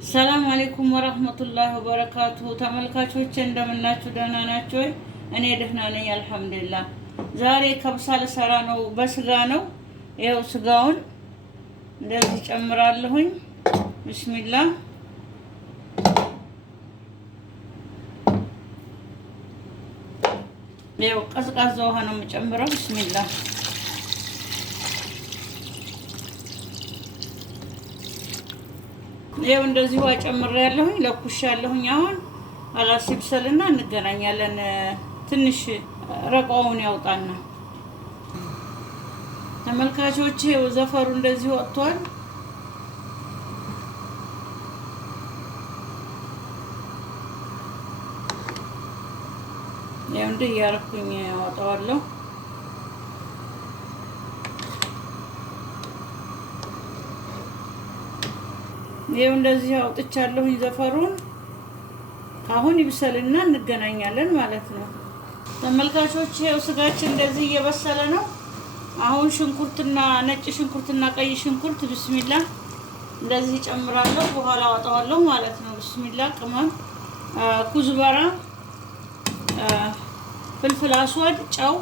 ሰላም አለይኩም ወራህመቱላሂ ወበረካቱሁ። ተመልካቾቼ እንደምናችሁ ደህና ናችሁ ወይ? እኔ ደህና ነኝ አልሐምዱሊላህ። ዛሬ ከብሳ ልሰራ ነው፣ በስጋ ነው። ይኸው ስጋውን እንደዚህ ጨምራለሁኝ። ቢስሚላህ ይኸው ቀዝቃዛ ውሃ ነው የምጨምረው። ቢስሚላህ ይኸው እንደዚህ ውሃ ጨምሬያለሁኝ፣ ለኩሻለሁኝ። አሁን አላስ ይብሰልና እንገናኛለን። ትንሽ ረቃውን ያውጣና ተመልካቾቼ፣ ዘፈሩ እንደዚህ ወጥቷል። ይኸው እንደ እያረኩኝ ያወጣዋለሁ። ይኸው እንደዚህ አውጥቻለሁኝ ዘፈሩን። አሁን ይብሰልና እንገናኛለን ማለት ነው። ተመልካቾች ይኸው ስጋችን እንደዚህ እየበሰለ ነው። አሁን ሽንኩርትና ነጭ ሽንኩርትና ቀይ ሽንኩርት ቢስሚላ እንደዚህ ጨምራለሁ። በኋላ አወጣዋለሁ ማለት ነው። ቢስሚላ ቅመም፣ ኩዝበራ፣ ፍልፍል አስወድ፣ ጨው።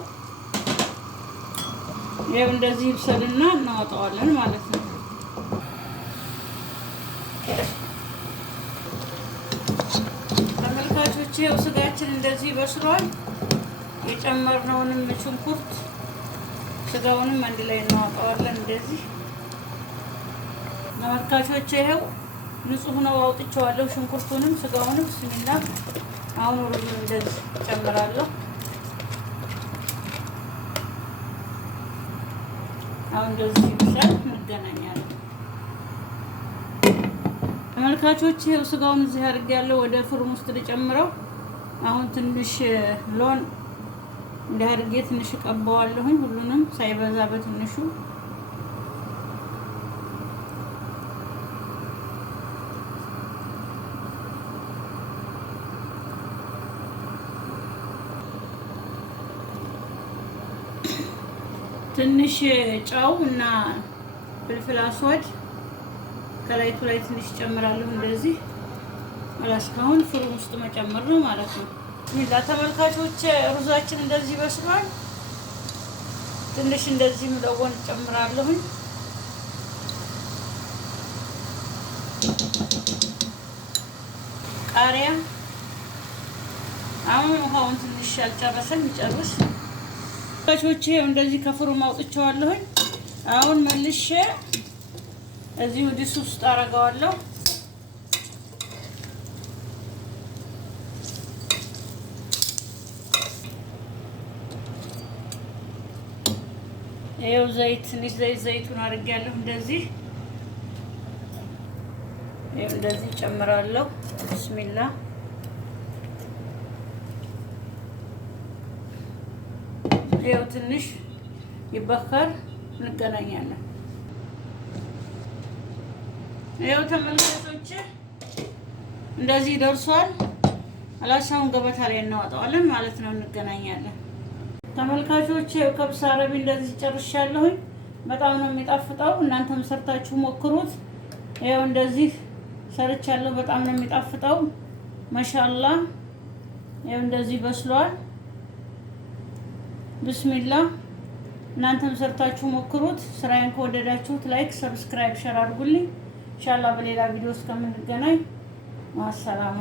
ይኸው እንደዚህ ይብሰልና እናወጣዋለን ማለት ነው። ተመልካቾች ይኸው ስጋችን እንደዚህ በስሏል። የጨመርነውንም ሽንኩርት ስጋውንም አንድ ላይ እናወጣዋለን። እንደዚህ ተመልካቾች ይኸው ንጹህ ነው፣ አውጥቼዋለሁ ሽንኩርቱንም ስጋውንም። ብስሚላ አሁን ሩዙን እንደዚህ ጨምራለሁ። አሁን እንደዚህ ይብሳል፣ እንገናኛለን። ተመልካቾች ይኸው ስጋውን እዚህ አድርጌያለሁ። ወደ ፍሩን ውስጥ ልጨምረው። አሁን ትንሽ ሎን እንዳርጌ ትንሽ ቀባዋለሁኝ፣ ሁሉንም ሳይበዛ በትንሹ። ትንሽ ጨው እና ፍልፍል አስወድ ከላይቱ ላይ ትንሽ ጨምራለሁ። እንደዚህ አላስካሁን ፍሩን ውስጥ መጨመር ነው ማለት ነው። ቢላ ተመልካቾች ሩዛችን እንደዚህ በስሏል። ትንሽ እንደዚህ ምለወን ጨምራለሁ። ቃሪያ አሁን ውሃውን ትንሽ ያልጨረሰን ይጨርስ። ተመልካቾች እንደዚህ ከፍሩ ማውጥቼዋለሁ። አሁን መልሼ እዚህ ድስት ውስጥ አደርገዋለሁ። ይኸው ዘይት ትንሽ ዘይቱን አድርጌያለሁ። እንደዚህ ይኸው እንደዚህ ጨምራለሁ። ቢስሚላ ይኸው ትንሽ ይበከር፣ እንገናኛለን። ይኸው ተመልካቾች እንደዚህ ደርሷል። አላሻውን ገበታ ላይ እናወጣዋለን ማለት ነው። እንገናኛለን። ተመልካቾች ከብሳ አረቢ እንደዚህ ጨርሻለሁኝ። በጣም ነው የሚጣፍጠው። እናንተም ሰርታችሁ ሞክሩት። ይኸው እንደዚህ ሰርቻለሁ። በጣም ነው የሚጣፍጠው። ማሻአላህ ይኸው እንደዚህ በስሏል። ቢስሚላ እናንተም ሰርታችሁ ሞክሩት። ስራዬን ከወደዳችሁት ላይክ፣ ሰብስክራይብ፣ ሼር አድርጉልኝ። ኢንሻአላህ በሌላ ቪዲዮ እስከምንገናኝ ማሰላማ።